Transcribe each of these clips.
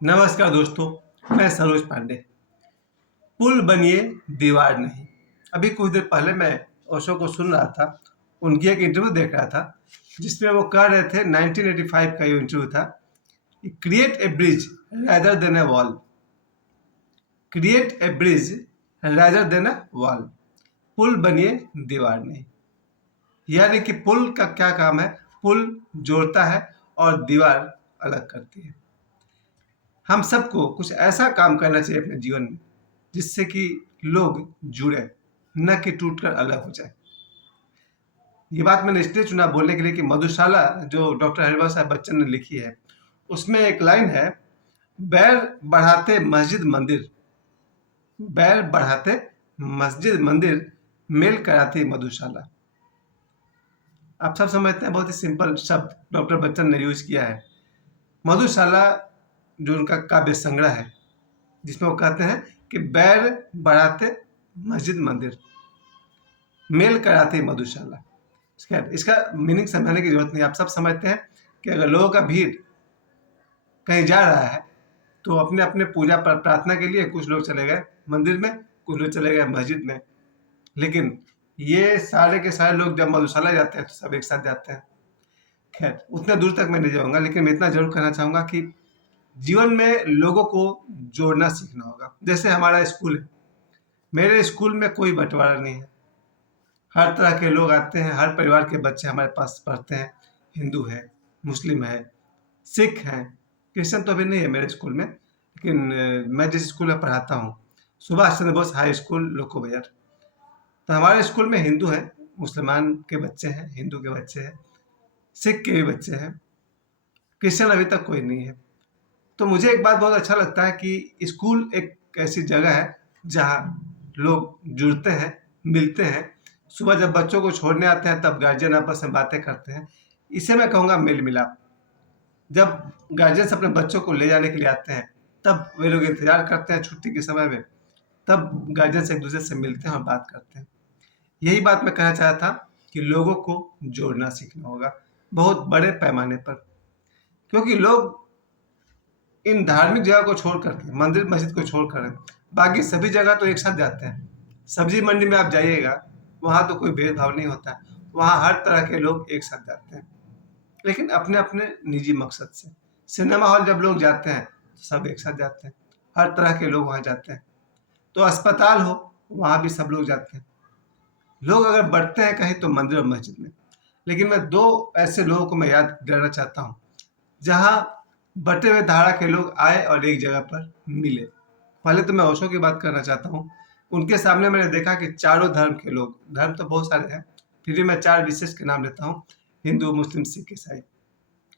नमस्कार दोस्तों, मैं सरोज पांडे। पुल बनिए दीवार नहीं। अभी कुछ देर पहले मैं ओशो को सुन रहा था। उनकी एक इंटरव्यू देख रहा था जिसमें वो कह रहे थे 1985 का ये इंटरव्यू था। Create a bridge rather than a wall. Create a bridge rather than a wall. पुल बनिए दीवार नहीं। यानी कि पुल का क्या काम है? पुल जोड़ता है और दीवार अलग करती है। हम सबको कुछ ऐसा काम करना चाहिए अपने जीवन में जिससे कि लोग जुड़े, न कि टूटकर अलग हो जाए। ये बात मैंने इसलिए चुना बोलने के लिए कि मधुशाला जो डॉक्टर हरिवंश साहब बच्चन ने लिखी है, उसमें एक लाइन है, बैर बढ़ाते मस्जिद मंदिर, बैर बढ़ाते मस्जिद मंदिर, मेल कराती मधुशाला। आप सब समझते हैं, बहुत ही सिंपल शब्द डॉक्टर बच्चन ने यूज किया है। मधुशाला जो उनका काव्य संग्रह है, जिसमें वो कहते हैं कि बैर बढ़ाते मस्जिद मंदिर, मेल कराती मधुशाला। इसका मीनिंग समझाने की जरूरत नहीं। आप सब समझते हैं कि अगर लोगों का भीड़ कहीं जा रहा है तो अपने अपने पूजा प्रार्थना के लिए कुछ लोग चले गए मंदिर में, कुछ लोग चले गए मस्जिद में, लेकिन ये सारे के सारे लोग जब मधुशाला जाते हैं तो सब एक साथ जाते हैं। खैर, उतने दूर तक मैं नहीं जाऊंगा, लेकिन मैं इतना जरूर कहना चाहूंगा कि जीवन में लोगों को जोड़ना सीखना होगा। जैसे हमारा स्कूल है, मेरे स्कूल में कोई बंटवारा नहीं है। हर तरह के लोग आते हैं, हर परिवार के बच्चे हमारे पास पढ़ते हैं। हिंदू है, मुस्लिम है, सिख हैं, क्रिश्चियन तो अभी नहीं है मेरे स्कूल में, लेकिन मैं जिस स्कूल में पढ़ाता हूँ, सुभाष चंद्र बोस हाई स्कूल लोको बाजार, तो हमारे स्कूल में हिंदू हैं, मुसलमान के बच्चे हैं, हिंदू के बच्चे हैं, सिख के भी बच्चे हैं, क्रिश्चियन अभी तक कोई नहीं है। तो मुझे एक बात बहुत अच्छा लगता है कि स्कूल एक ऐसी जगह है जहाँ लोग जुड़ते हैं, मिलते हैं। सुबह जब बच्चों को छोड़ने आते हैं तब गार्जियन आपस में बातें करते हैं। इसे मैं कहूँगा मेल मिलाप। जब गार्जियंस अपने बच्चों को ले जाने के लिए आते हैं तब वे लोग इंतजार करते हैं छुट्टी के समय में, तब गार्जियंस एक दूसरे से मिलते हैं और बात करते हैं। यही बात मैं कहना चाहता था कि लोगों को जोड़ना सीखना होगा, बहुत बड़े पैमाने पर। क्योंकि लोग इन धार्मिक जगह को छोड़ करके, मंदिर मस्जिद को छोड़ कर, बाकी सभी जगह तो एक साथ जाते हैं। सब्जी मंडी में आप जाइएगा, वहाँ तो कोई भेदभाव नहीं होता, वहाँ हर तरह के लोग एक साथ जाते हैं, लेकिन अपने अपने निजी मकसद से। सिनेमा हॉल जब लोग जाते हैं तो सब एक साथ जाते हैं, हर तरह के लोग वहाँ जाते हैं। तो अस्पताल हो, वहाँ भी सब लोग जाते हैं। लोग अगर बढ़ते हैं कहीं तो मंदिर और मस्जिद में। लेकिन मैं दो ऐसे लोगों को मैं याद दिलाना चाहता हूँ जहाँ बटे हुए धारा के लोग आए और एक जगह पर मिले। पहले तो मैं ओशो की बात करना चाहता हूँ। उनके सामने मैंने देखा कि चारों धर्म के लोग, धर्म तो बहुत सारे हैं, फिर भी मैं चार विशेष के नाम लेता हूँ, हिंदू, मुस्लिम, सिख, ईसाई,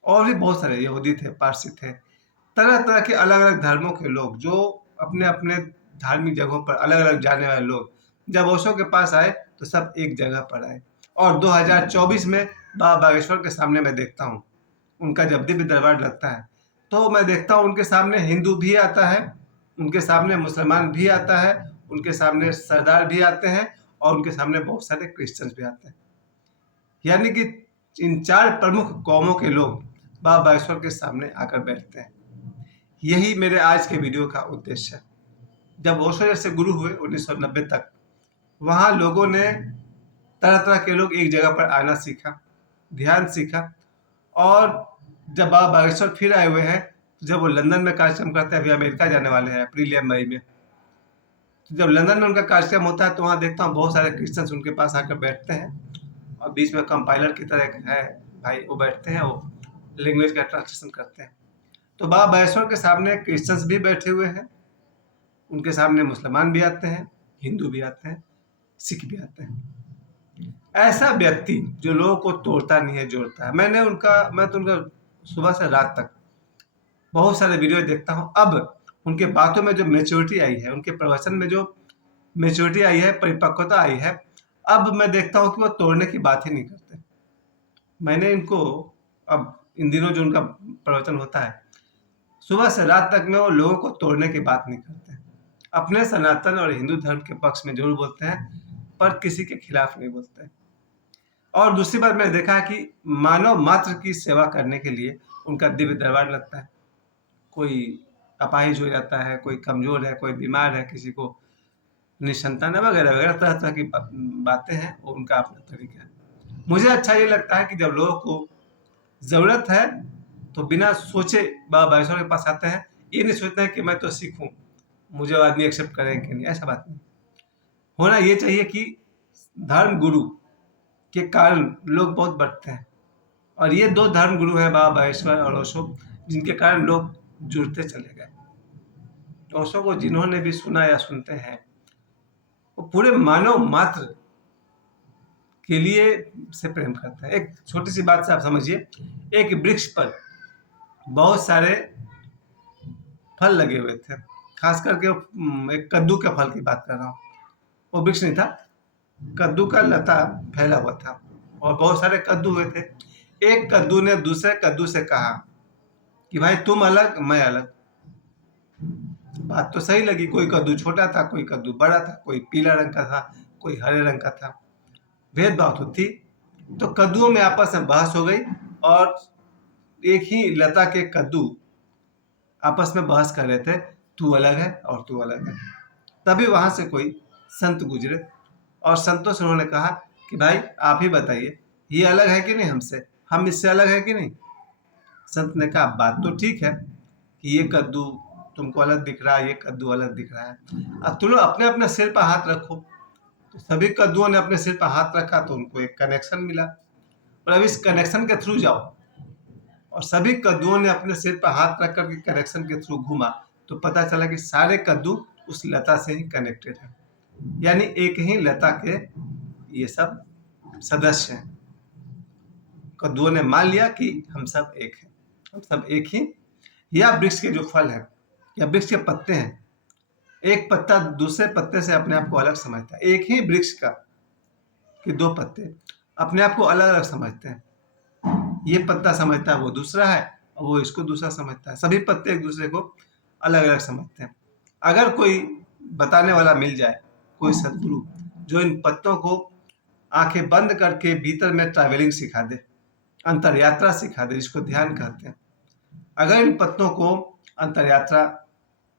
और भी बहुत सारे, यहूदी थे, पारसी थे, तरह तरह के अलग अलग धर्मों के लोग जो अपने अपने धार्मिक जगहों पर अलग अलग जाने वाले लोग जब ओशो के पास आए तो सब एक जगह पर आए। और 2024 में बाबा बागेश्वर के सामने मैं देखता हूँ, उनका जब भी दरबार लगता है तो मैं देखता हूँ उनके सामने हिंदू भी आता है, उनके सामने मुसलमान भी आता है, उनके सामने सरदार भी आते हैं, और उनके सामने बहुत सारे क्रिश्चियंस भी आते हैं। यानी कि इन चार प्रमुख कौमों के लोग बाबा बागेश्वर के सामने आकर बैठते हैं। यही मेरे आज के वीडियो का उद्देश्य है। जब ओशो जैसे गुरु हुए 1990 तक, वहाँ लोगों ने, तरह तरह के लोग एक जगह पर आना सीखा, ध्यान सीखा। और जब बाबा बागेश्वर फिर आए हुए हैं, जब वो लंदन में कार्यक्रम करते हैं, अभी अमेरिका जाने वाले हैं अप्रैल या मई में, तो जब लंदन में उनका कार्यक्रम होता है तो वहाँ देखता हूँ बहुत सारे क्रिश्चियंस उनके पास आकर बैठते हैं, और बीच में कंपाइलर की तरह एक है भाई, वो बैठते हैं, वो लैंग्वेज का ट्रांसलेशन करते हैं। तो बाबा बागेश्वर के सामने क्रिश्चियंस भी बैठे हुए हैं, उनके सामने मुसलमान भी आते हैं, हिंदू भी आते हैं, सिख भी आते हैं। ऐसा व्यक्ति जो लोगों को तोड़ता नहीं है, जोड़ता है। मैं तो उनका सुबह से रात तक बहुत सारे वीडियो देखता हूँ। अब उनके बातों में जो मेच्योरिटी आई है, उनके प्रवचन में जो मेच्योरिटी आई है, परिपक्वता आई है, अब मैं देखता हूँ कि वो तोड़ने की बात ही नहीं करते। मैंने इनको, अब इन दिनों जो उनका प्रवचन होता है, सुबह से रात तक में वो लोगों को तोड़ने की बात नहीं करते। अपने सनातन और हिंदू धर्म के पक्ष में जरूर बोलते हैं, पर किसी के खिलाफ नहीं बोलते। और दूसरी बात मैंने देखा है कि मानव मात्र की सेवा करने के लिए उनका दिव्य दरबार लगता है। कोई अपाहिज हो जाता है, कोई कमज़ोर है, कोई बीमार है, किसी को निसंतान है, वगैरह वगैरह तरह तरह की बातें हैं, वो उनका अपना तरीका है। मुझे अच्छा ये लगता है कि जब लोगों को ज़रूरत है तो बिना सोचे बाबा बागेश्वर के पास आते हैं। ये नहीं सोचते हैं कि मैं तो सीखूं, मुझे वो आदमी एक्सेप्ट करें कि नहीं, ऐसा बात नहीं। होना ये चाहिए कि धर्म गुरु के कारण लोग बहुत बढ़ते हैं, और ये दो धर्म गुरु हैं, बाबा बागेश्वर और ओशो, जिनके कारण लोग जुड़ते चले गए। ओशो को जिन्होंने भी सुना या सुनते हैं, वो पूरे मानव मात्र के लिए से प्रेम करते हैं। एक छोटी सी बात से आप समझिए, एक वृक्ष पर बहुत सारे फल लगे हुए थे, खास करके एक कद्दू के फल की बात कर रहा हूँ। वो वृक्ष नहीं था, कद्दू का लता फैला हुआ था और बहुत सारे कद्दू हुए थे। एक कद्दू ने दूसरे कद्दू से कहा कि भाई तुम अलग, मैं अलग। बात तो सही लगी, कोई कद्दू छोटा था, कोई कद्दू बड़ा था, कोई पीला रंग का था, कोई हरे रंग का था, भेदभाव तो थी। तो कद्दुओं में आपस में बहस हो गई और एक ही लता के कद्दू आपस में बहस कर रहे थे, तू अलग है और तू अलग है। तभी वहां से कोई संत गुजरे और संतों से उन्होंने कहा कि भाई आप ही बताइए, ये अलग है कि नहीं हमसे, हम इससे अलग है कि नहीं। संत ने कहा बात तो ठीक है कि ये कद्दू तुमको अलग दिख रहा है, ये कद्दू अलग दिख रहा है, अब तुम लोग अपने अपने सिर पर हाथ रखो। तो सभी कद्दुओं ने अपने सिर पर हाथ रखा तो उनको एक कनेक्शन मिला, और अब इस कनेक्शन के थ्रू जाओ। और सभी कद्दुओं ने अपने सिर पर हाथ रख करके कनेक्शन के थ्रू घूमा, तो पता चला कि सारे कद्दू उस लता से ही कनेक्टेड है, यानी एक ही लता के ये सब सदस्य हैं। कद्दुओं ने मान लिया कि हम सब एक हैं, हम सब एक ही। या वृक्ष के जो फल है या वृक्ष के पत्ते हैं, एक पत्ता दूसरे पत्ते से अपने आप को अलग समझता है। एक ही वृक्ष का कि दो पत्ते अपने आप को अलग अलग समझते हैं। ये पत्ता समझता है वो दूसरा है, और वो इसको दूसरा समझता है। सभी पत्ते एक दूसरे को अलग अलग समझते हैं। अगर कोई बताने वाला मिल जाए, कोई सदगुरु जो इन पत्तों को आंखें बंद करके भीतर में ट्रैवलिंग सिखा दे, अंतर यात्रा सिखा दे, जिसको ध्यान कहते हैं। अगर इन पत्तों को अंतर यात्रा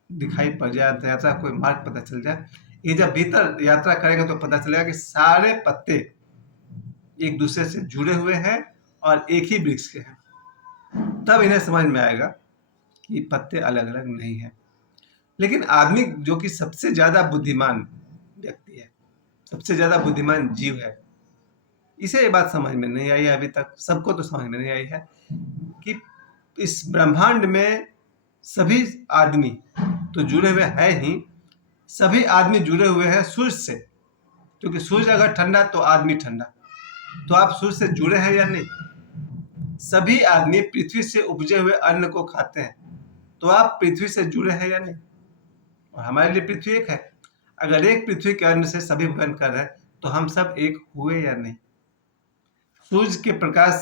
दिखाई पड़ जाए, अंतर यात्रा कोई मार्ग पता चल जाए, ये जब भीतर यात्रा करेंगे तो पता चलेगा कि सारे पत्ते एक दूसरे से जुड़े हुए हैं और एक ही वृक्ष के हैं। तब इन्हें समझ में आएगा कि पत्ते अलग अलग नहीं हैं। लेकिन आदमी जो कि सबसे ज्यादा बुद्धिमान व्यक्ति है, सबसे ज्यादा बुद्धिमान जीव है, इसे ये बात समझ में नहीं आई है अभी तक। सबको तो समझ में नहीं आई है कि इस ब्रह्मांड में सभी आदमी तो जुड़े हुए हैं ही, सभी आदमी जुड़े हुए हैं सूर्य से, क्योंकि सूर्य अगर ठंडा तो आदमी ठंडा। तो आप सूर्य से जुड़े हैं या नहीं? सभी आदमी पृथ्वी से उपजे हुए अन्न को खाते हैं, तो आप पृथ्वी से जुड़े हैं या नहीं? और हमारे लिए पृथ्वी एक है। अगर एक पृथ्वी के अन्न से सभी भोजन कर रहे हैं तो हम सब एक हुए या नहीं? सूर्य के प्रकाश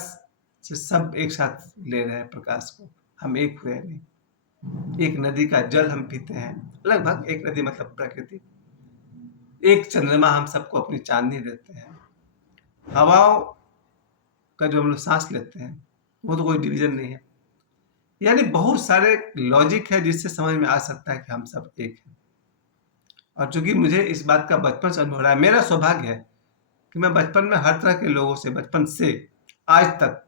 से सब एक साथ ले रहे हैं प्रकाश को, हम एक हुए या नहीं? एक नदी का जल हम पीते हैं, लगभग एक नदी मतलब प्रकृति। एक चंद्रमा हम सबको अपनी चांदनी देते हैं। हवाओं का जो हम लोग सांस लेते हैं वो तो कोई डिवीजन नहीं है। यानी बहुत सारे लॉजिक है जिससे समझ में आ सकता है कि हम सब एक हैं। और चूंकि मुझे इस बात का बचपन से अनुभव रहा है, मेरा सौभाग्य है कि मैं बचपन में हर तरह के लोगों से, बचपन से आज तक,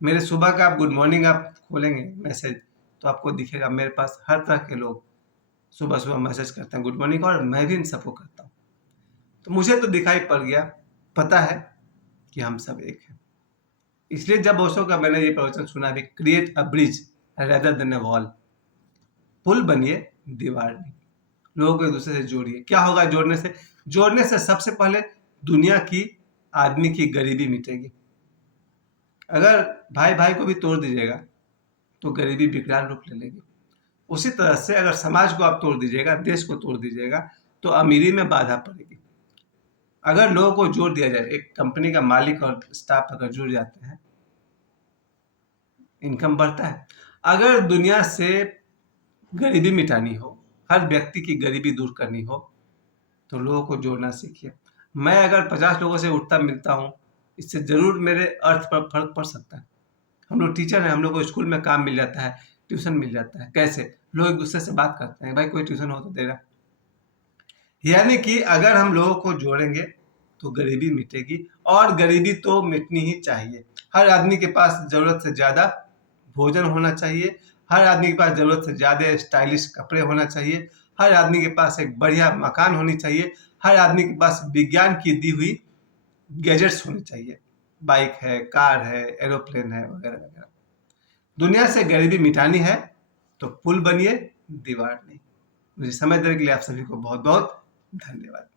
मेरे सुबह का आप गुड मॉर्निंग आप खोलेंगे मैसेज तो आपको दिखेगा मेरे पास हर तरह के लोग सुबह सुबह मैसेज करते हैं गुड मॉर्निंग, और मैं भी इन सबको करता हूँ। तो मुझे तो दिखाई पड़ गया, पता है कि हम सब एक हैं। इसलिए जब ओशो का मैंने ये प्रवचन सुना भी, create a bridge rather than a wall, पुल बनिए दीवार नहीं, लोगों को एक दूसरे से जोड़िए। क्या होगा जोड़ने से? जोड़ने से सबसे पहले दुनिया की, आदमी की गरीबी मिटेगी। अगर भाई भाई को भी तोड़ दीजिएगा तो गरीबी विकराल रूप ले लेगी। उसी तरह से अगर समाज को आप तोड़ दीजिएगा, देश को तोड़ दीजिएगा, तो अमीरी में बाधा पड़ेगी। अगर लोगों को जोड़ दिया जाए, एक कंपनी का मालिक और स्टाफ अगर जुड़ जाते हैं, इनकम बढ़ता है। अगर दुनिया से गरीबी मिटानी हो, हर व्यक्ति की गरीबी दूर करनी हो, तो लोगों को जोड़ना सीखिए। मैं अगर 50 लोगों से उठता मिलता हूँ, इससे जरूर मेरे अर्थ पर फर्क पड़ सकता है। हम लोग टीचर हैं, हम लोग को स्कूल में काम मिल जाता है, ट्यूशन मिल जाता है। कैसे? लोग एक दूसरे से बात करते हैं, भाई कोई ट्यूशन हो तो देना। यानी कि अगर हम लोगों को जोड़ेंगे तो गरीबी मिटेगी, और गरीबी तो मिटनी ही चाहिए। हर आदमी के पास ज़रूरत से ज़्यादा भोजन होना चाहिए, हर आदमी के पास ज़रूरत से ज़्यादा स्टाइलिश कपड़े होना चाहिए, हर आदमी के पास एक बढ़िया मकान होनी चाहिए, हर आदमी के पास विज्ञान की दी हुई गैजेट्स होने चाहिए, बाइक है, कार है, एरोप्लेन है, वगैरह वगैरह। दुनिया से गरीबी मिटानी है तो पुल बनिए, दीवार नहीं। मुझे समय देने के लिए आप सभी को बहुत बहुत धन्यवाद।